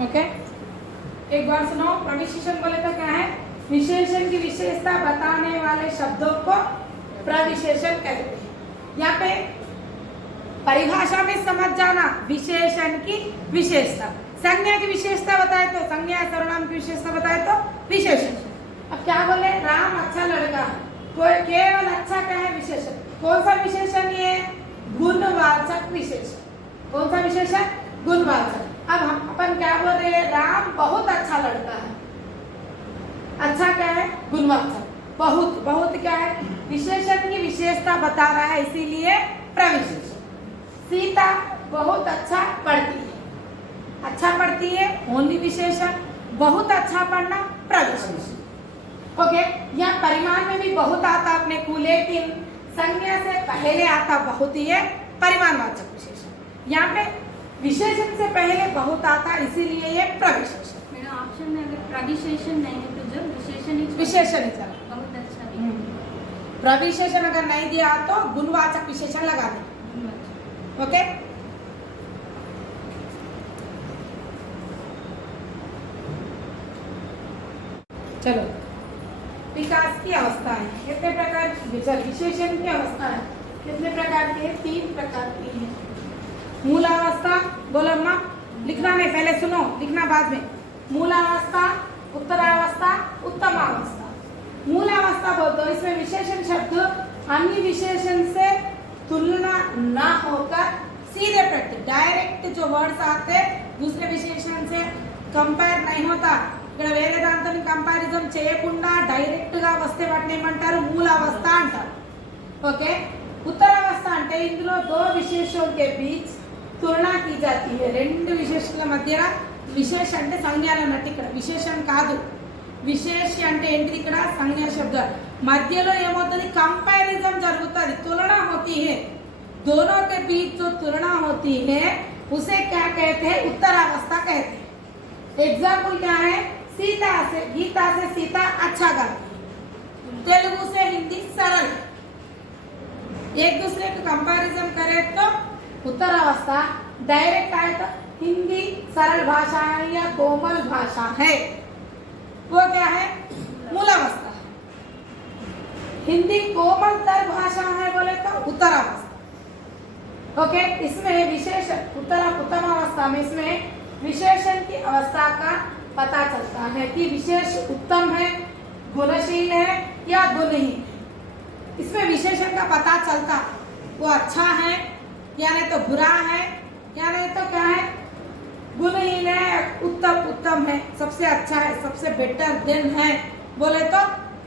Okay, एक बार सुनो। प्रविशेषण बोले तो क्या है? विशेषण की विशेषता बताने वाले शब्दों को प्रविशेषण कहते हैं। यहाँ पे परिभाषा में समझ जाना, विशेषण की विशेषता। संज्ञा की विशेषता बताए तो संज्ञा, सर्वनाम की विशेषता बताए तो विशेषण। अब क्या बोले? राम अच्छा लड़का है, कोई केवल अच्छा क्या है? विशेषण। कौन सा विशेषण? ये गुणवाचक विशेषण। कौन सा विशेषण? गुणवाचक। अब हम अपन क्या बोल रहे हैं? राम बहुत अच्छा लड़का है। अच्छा क्या है? गुणवाचक। बहुत, बहुत क्या है? विशेषण की विशेषता बता रहा है, इसीलिए प्रविशेषण। सीता बहुत अच्छा पढ़ती है, अच्छा पढ़ती है ओनली विशेषण, बहुत अच्छा पढ़ना प्रविशेषण। ओके, यहाँ परिमाण में भी बहुत आता अपने को, लेकिन संज्ञा से पहले आता बहुत ही है परिमाणवाचक विशेषण। यहाँ पे विशेषण से पहले बहुत आता, इसीलिए ये प्रविशेषण। मेरा ऑप्शन में अगर प्रविशेषण नहीं है तो जो विशेषण ही चला। बहुत अच्छा भी। प्रविशेषण अगर नहीं दिया तो गुणवाचक विशेषण लगा दें। ओके, चलो। विकास की अवस्था है कितने प्रकार की? विशेषण की अवस्था है कितने प्रकार की है? 3 प्रकार की है। मूलावस्था, बोलो अम्मा, लिखना नहीं, पहले सुनो, लिखना बाद में। मूलावस्था, उत्तरावस्था, उत्तमावस्था। मूलावस्था बोलते हो, इसमें विशेषण शब्द अन्य विशेषण से तुलना ना होकर सीधे प्रत्यय डायरेक्ट जो वर्ड्स आते दूसरे विशेषण से कंपेयर नहीं होता। ఇక్కడ వేరే దాంతో కంపారిజన్ చేయకుండా డైరెక్ట్ గా వస్తే వాటిని ఏమంటారు? మూలాवस्था అంటారు। ओके, उत्तरावस्था అంటే ఇందులో दो विशेषों के बीच तुलना की जाती है। రెండు విశేషణల మధ్య విశేష అంటే సంజ్ఞాలు అన్నట్టు, ఇక్కడ విశేషం కాదు। విశేష అంటే ఏంటిది? ఇక్కడ సంజ్ఞా శబ్ద మధ్యలో ఏమవుతుంది? कंपैरिजन జరుగుతుంది, तुलना होती है। दोनों के बीच जो तुलना होती है उसे क्या कहते हैं? उत्तरावस्था कहते हैं। एग्जाम्पल क्या है? सीता से, गीता से सीता अच्छा गाती है, तेलुगु से हिंदी सरल है। एक दूसरे को कंपैरिजन करें तो उत्तरावस्था, डायरेक्ट आए तो हिंदी सरल भाषा है या कोमल भाषा है, वो क्या है? मूलावस्था है। हिंदी कोमलतर भाषा है बोले तो उत्तरावस्था। ओके, इसमें विशेष उत्तमावस्था में इसमें विशेषण की अवस्था का पता चलता है कि विशेष उत्तम है, गुणशील है या गुणहीन है। इसमें विशेषण का पता चलता वो अच्छा है या नहीं तो बुरा है, या नहीं तो क्या है? गुणहीन है, उत्तम है, सबसे अच्छा है, सबसे बेटर देन है बोले तो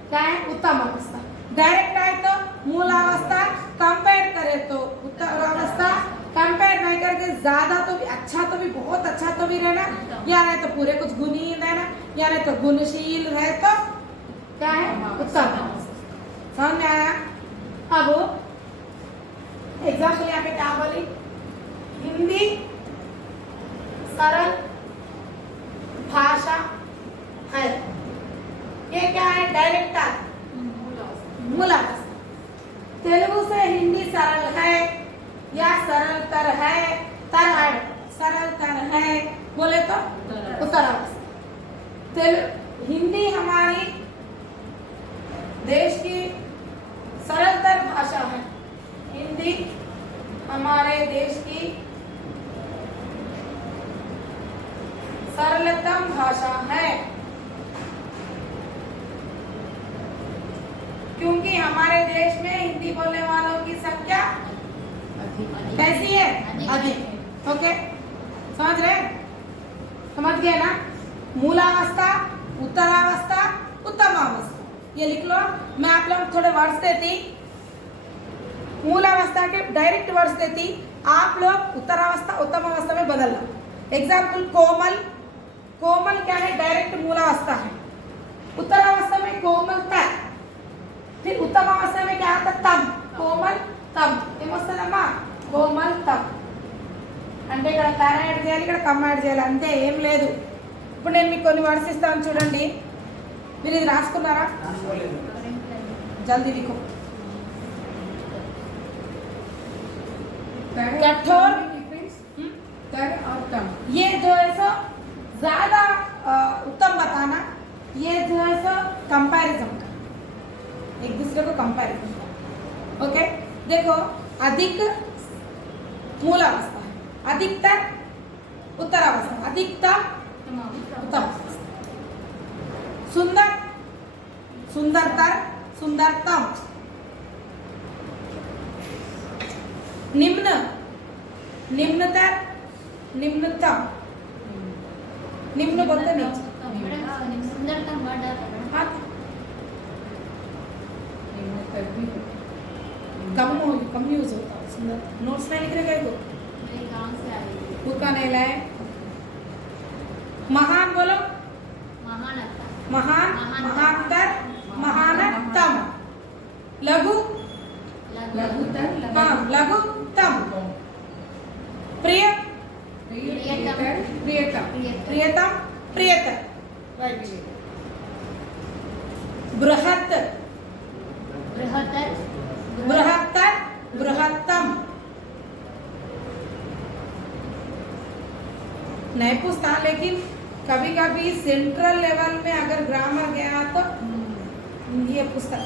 क्या है? उत्तम अवस्था। डायरेक्ट आए तो मूलावस्था, कंपेयर करे तो उत्तरावस्था, कंपेयर नहीं करके ज्यादा तो भी अच्छा तो भी बहुत अच्छा तो भी रहना, या नहीं तो पूरे कुछ गुणहीन रहना, या नहीं तो गुणशील है तो क्या है? उत्तम। समझ में आया? अब एग्जाम्पल यहाँ पे क्या बोली? हिंदी सरल भाषा है, ये क्या है? डायरेक्ट मूलावस्था। तेलुगु से हिंदी सरल है या सरलतर है, सरलतर है बोले तो उत्तरावस्था। हिंदी हमारी देश की सरलतर भाषा है, हिंदी हमारे देश की सरलतम भाषा है, क्योंकि हमारे देश में हिंदी बोलने वालों की संख्या कैसी है? अधिक है। ओके, समझ रहे? समझ गए ना? मूलावस्था, उत्तरावस्था, उत्तमावस्था, ये लिख लो। मैं आप लोग थोड़े वर्ड्स देती, मूलावस्था के डायरेक्ट वर्ड्स देती, आप लोग उत्तरावस्था उत्तमावस्था में बदल लो। एग्जाम्पल कोमल, कोमल क्या है? डायरेक्ट मूलावस्था है। उत्तरावस्था में कोमलता, फिर उत्तमावस्था में क्या आता? तम, कोमल तम, ఏమొస్తుందమ్మా? కోమల్ తమ్ అంటే ఇక్కడ తర యాడ్ చేయాలి, ఇక్కడ కమ్ యాడ్ చేయాలి, అంతే, ఏం లేదు। ఇప్పుడు నేను మీకు కొన్ని వర్డ్స్ ఇస్తాను చూడండి, మీరు ఇది రాసుకున్నారా? జల్దీ लिखो। कठोर, ये जो है सो ज्यादा उत्तम बताना, ये जो है सो कंपैरिजन का, एक दूसरे को कंपैरिजन का। ओके, देखो अधिक मूलावस्था है, अधिकतर उत्तरावस्था, अधिकतम उत्तरावस्था, सुंदर सुंदरतर सुंदरतम, निम्न निम्नतर निम्नतम, निम्न बोलते नीचे, सुंदरतम वर्ड आता है मैडम। हाँ कम यूज होता है सुंदर। नोट्स में लिख रहे गए को मेरे गांव से आई हूँ। बुका नहीं लाए। महान बोलो, महानता, महान, महानतर, महानतम, लघु, लघुतर, हाँ लघुतम, प्रिय, प्रियतम, प्रियतम, प्रियतम, प्रियतम, प्रियतर, राइट। बृहत, बृहत्तर, बृहत्तर, बृहत्तम। नहीं पूछता, लेकिन कभी कभी सेंट्रल लेवल में अगर ग्रामर गया तो ये पूछता।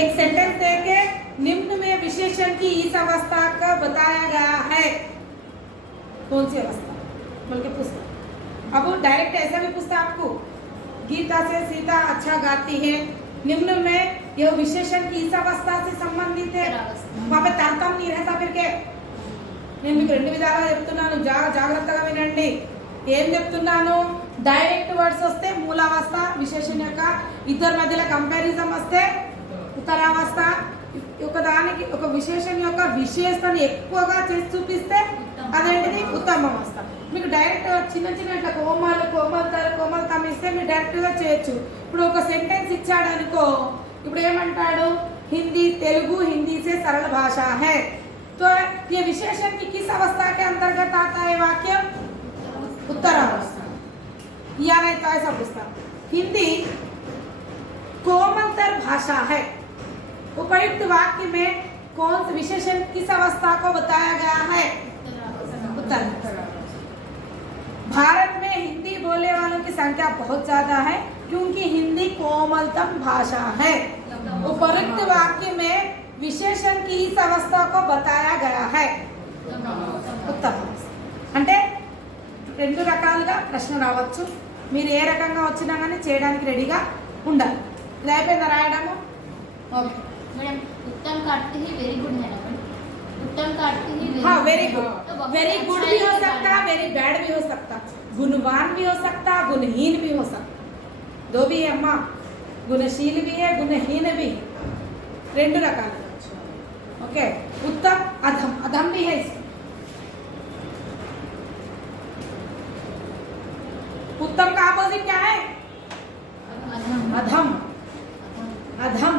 एक सेंटेंस देके निम्न में विशेषण की इस अवस्था का बताया गया है, कौन सी अवस्था बोल के पूछता। अब वो डायरेक्ट ऐसा भी पूछता आपको, गीता से सीता अच्छा गाती है, निम्न में यह विशेषण की इस अवस्था से संबंधित है, वहां पे तारतम्य नहीं रहता। फिर के నేను మీకు రెండు విధాలుగా చెప్తున్నాను, జాగ్రత్తగా వినండి. ఏం చెప్తున్నాను, డైరెక్ట్ వర్డ్స్ వస్తే మూలావస్థ విశేషణ యొక్క, ఇద్దరి మధ్యలో కంపారిజన్ వస్తే ఉత్తరావస్థ, ఒక దానికి ఒక విశేషణ యొక్క విశేషతను ఎక్కువగా చేసి చూపిస్తే అదేంటిది ఉత్తమావస్థ. మీకు డైరెక్ట్ చిన్న చిన్న ఇట్లా కోమలు కోమలతరు కోమలతమ ఇస్తే మీరు డైరెక్ట్గా చేయొచ్చు. ఇప్పుడు ఒక సెంటెన్స్ ఇచ్చాడు అనుకో, ఇప్పుడు ఏమంటాడు, हिंदी तेलुगु हिंदी से सरल भाषा है, तो ये विशेषण की किस अवस्था के अंतर्गत आता है वाक्य, उत्तरावस्था। या नहीं तो ऐसा पूछता, हिंदी कोमलतर भाषा है, उपयुक्त वाक्य में कौन सा विशेषण किस अवस्था को बताया गया है, उत्तरावस्था। भारत में हिंदी बोलने वालों की संख्या बहुत ज्यादा है क्योंकि हिंदी कोमलतम भाषा है। उपयुक्त वाक्य में विशेषण की इस अवस्था को बताया गया है, उत्तम। అంటే రెండు రకాలుగా ప్రశ్న రావచ్చు, మీరు ఏ రకంగా వచ్చినా కానీ చేయడానికి రెడీగా ఉండాలి. ఇది అయిపోయిందా రాయడము? ఓకే मैडम, उत्तम का अर्थ ही वेरी गुड है ना मैडम? उत्तम का अर्थ ही हाँ वेरी गुड, वेरी गुड भी हो सकता, वेरी बैड भी हो सकता, गुणवान भी हो सकता, गुणहीन भी हो सकता, दो भी है अम्मा, गुणशील भी है गुणहीन भी है, రెండు రకాలు. ओके, उत्तम अधम, अधम भी है इसमें. उत्तम का अपोजिट क्या है, अधम, अधम, अधम